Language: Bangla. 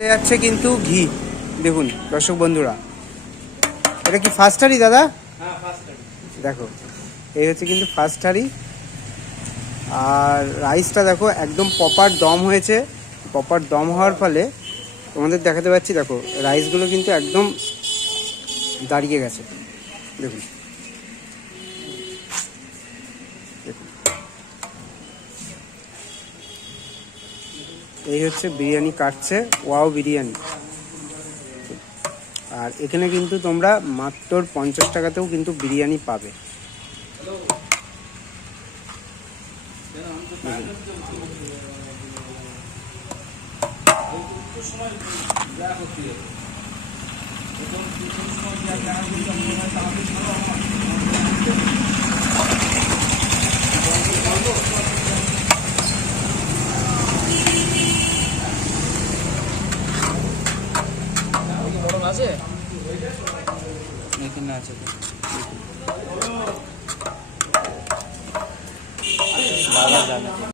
যাচ্ছে কিন্তু ঘি। দেখুন দর্শক বন্ধুরা, এটা কি ফার্স্ট হাঁড়ি দাদা? দেখো এই হচ্ছে কিন্তু ফার্স্ট হাঁড়ি। আর রাইসটা দেখো একদম প্রপার দম হয়েছে। প্রপার দম হওয়ার ফলে তোমাদের দেখাতে পাচ্ছি, দেখো রাইসগুলো কিন্তু একদম দাঁড়িয়ে গেছে। দেখুন এই হচ্ছে বিরিয়ানি কাটছে, ওয়াও বিরিয়ানি। আর এখানে কিন্তু তোমরা মাত্র 50 টাকাতেও কিন্তু বিরিয়ানি পাবে। আছে এখানে আছে বাবা জানে।